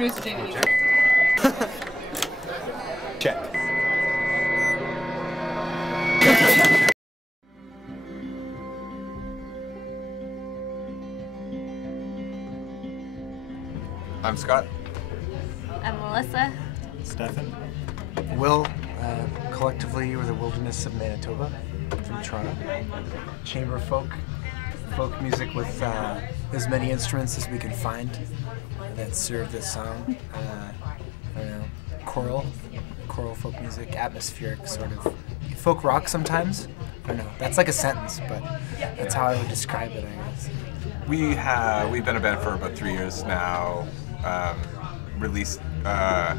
smooth stage. Check. I'm Scott. I'm Melissa. Stefan. Will, collectively we're the Wilderness of Manitoba from Toronto. Chamber folk music with as many instruments as we can find that serve this song. I don't know, choral folk music, atmospheric sort of folk rock sometimes. I don't know. That's like a sentence, but that's how I would describe it, I guess. We've been a band for about 3 years now. Released an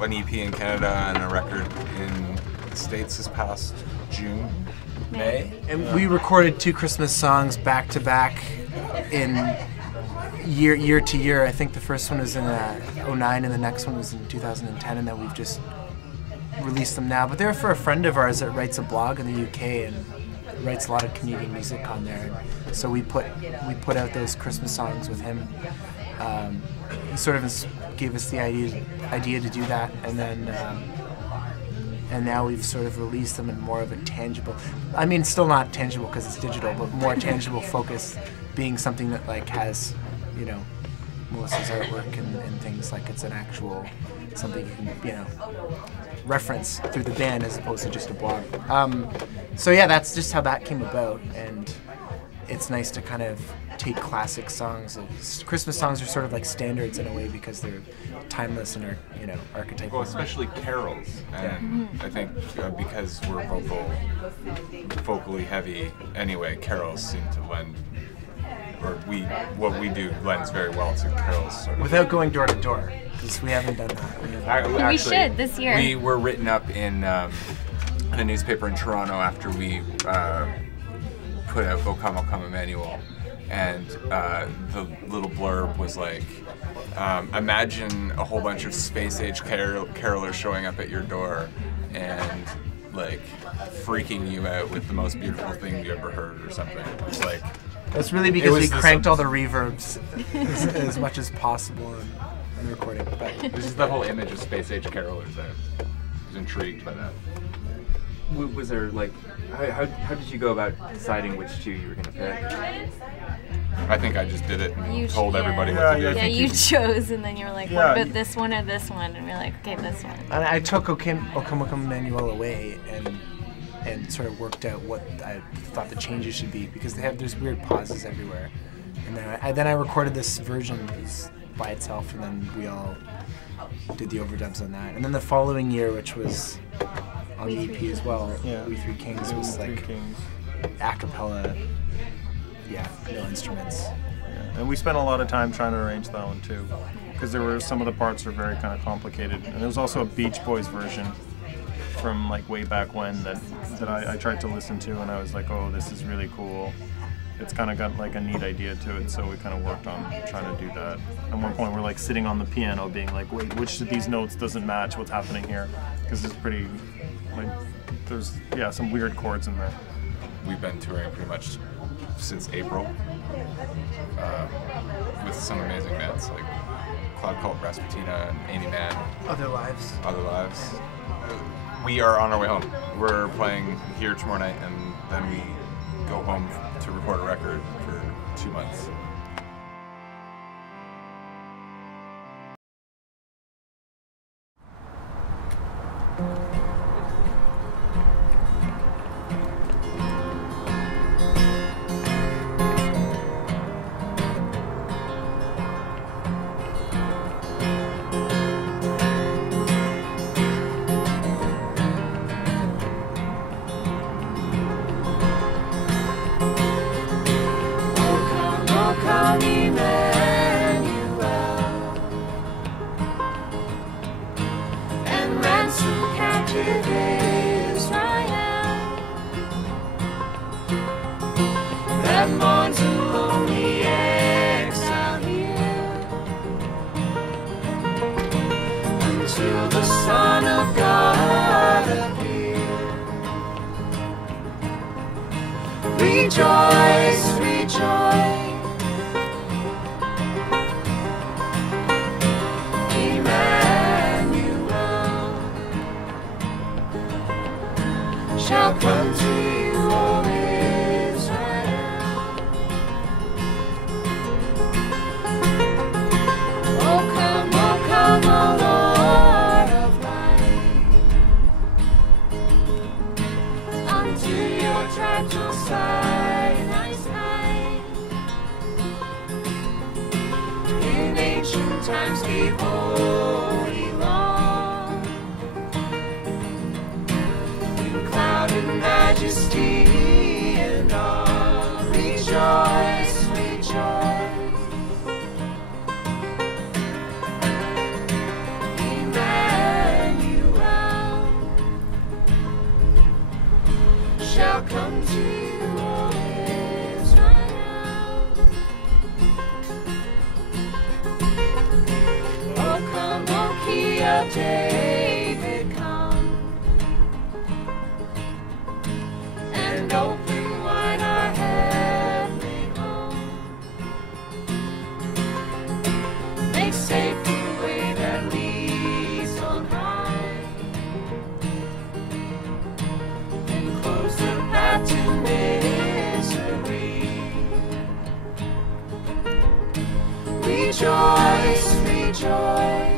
EP in Canada and a record in the States this past June, May. And we recorded 2 Christmas songs back to back in year to year. I think the first one was in '09 and the next one was in 2010, and then we've just released them now. But they're for a friend of ours that writes a blog in the UK and writes a lot of Canadian music on there. So we put out those Christmas songs with him. He sort of gave us the idea to do that, and then and now we've sort of released them in more of a tangible, I mean still not tangible because it's digital, but more tangible focus, being something that like has, you know, Melissa's artwork and things, like it's an actual something you can, you know, reference through the band as opposed to just a blog. So yeah, that's just how that came about, and it's nice to kind of take classic songs. Christmas songs are sort of like standards in a way because they're timeless and are, you know, archetypal. Well, especially carols, and I think because we're vocally heavy anyway, carols seem to lend, or what we do lends very well to carols. Sort of. Without going door to door, because we haven't done that. We should this year. We were written up in a newspaper in Toronto after we put out O Come, O Come, Emmanuel. And the little blurb was like, imagine a whole bunch of space-age carolers showing up at your door and like freaking you out with the most beautiful thing you ever heard or something. It was like, that's really because we cranked all the reverbs as much as possible in recording. But this is the whole image of space-age carolers. I was intrigued by that. Was there like, how did you go about deciding which 2 you were going to pick? I think I just did it and told everybody what to do. Yeah, you chose, and then you were like, what about this one or this one? And we were like, okay, this one. And I took O Come, O Come Emmanuel away and sort of worked out what I thought the changes should be, because there's weird pauses everywhere. And then I recorded this version by itself, and then we all did the overdubs on that. And then the following year, which was on the EP as well, We Three Kings was like a cappella. Yeah, no instruments. Yeah. And we spent a lot of time trying to arrange that one too, because there were some of the parts were very kind of complicated, and there was also a Beach Boys version from like way back when that I tried to listen to, and I was like, oh, this is really cool. It's kind of got like a neat idea to it, so we kind of worked on trying to do that. At one point, we're like sitting on the piano, being like, wait, which of these notes doesn't match what's happening here? Because it's pretty, like, there's some weird chords in there. We've been touring pretty much since April with some amazing bands like Cloud Cult, Rasputina, and Amy Man. Other Lives. We are on our way home. We're playing here tomorrow night, and then we go home to record a record for 2 months. Rejoice, rejoice. times before we long. In cloud and majesty and awe, rejoice, rejoice. Emmanuel shall come to you, O Israel. Oh, come, O Key of David, come and open wide our heavenly home. Make safe the way that leads on high, and close the path to misery. Rejoice, rejoice.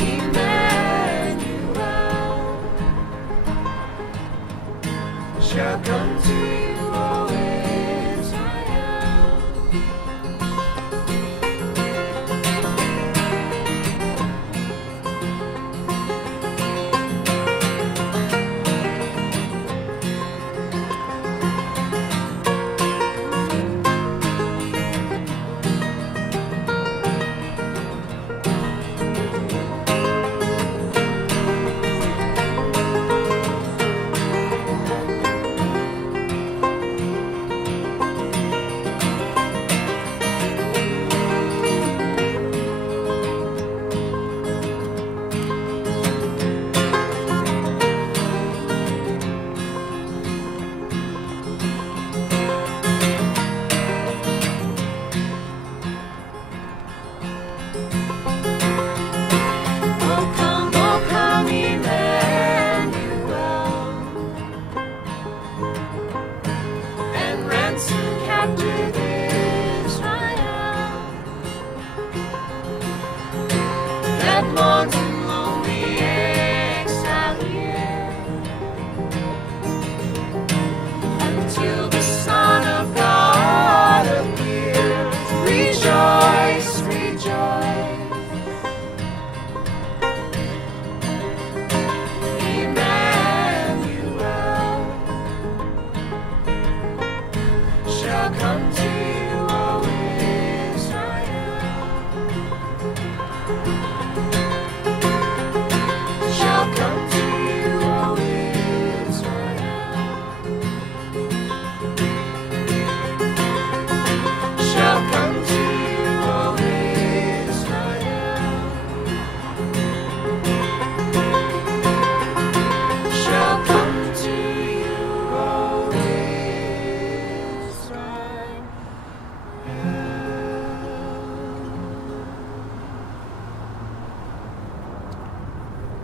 Emmanuel shall come to you, O Israel. Oh come, Emmanuel, and ransom captive Israel that mourns in lonely exile here, until the Son of God appears. Rejoice, rejoice. Emmanuel shall come to you, O Israel. Shall come to you, O Israel. Shall come to you, O Israel. Shall come to you, O Israel.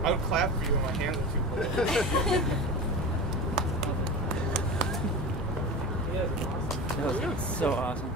I would clap for you when my hands are too cold. That was so awesome.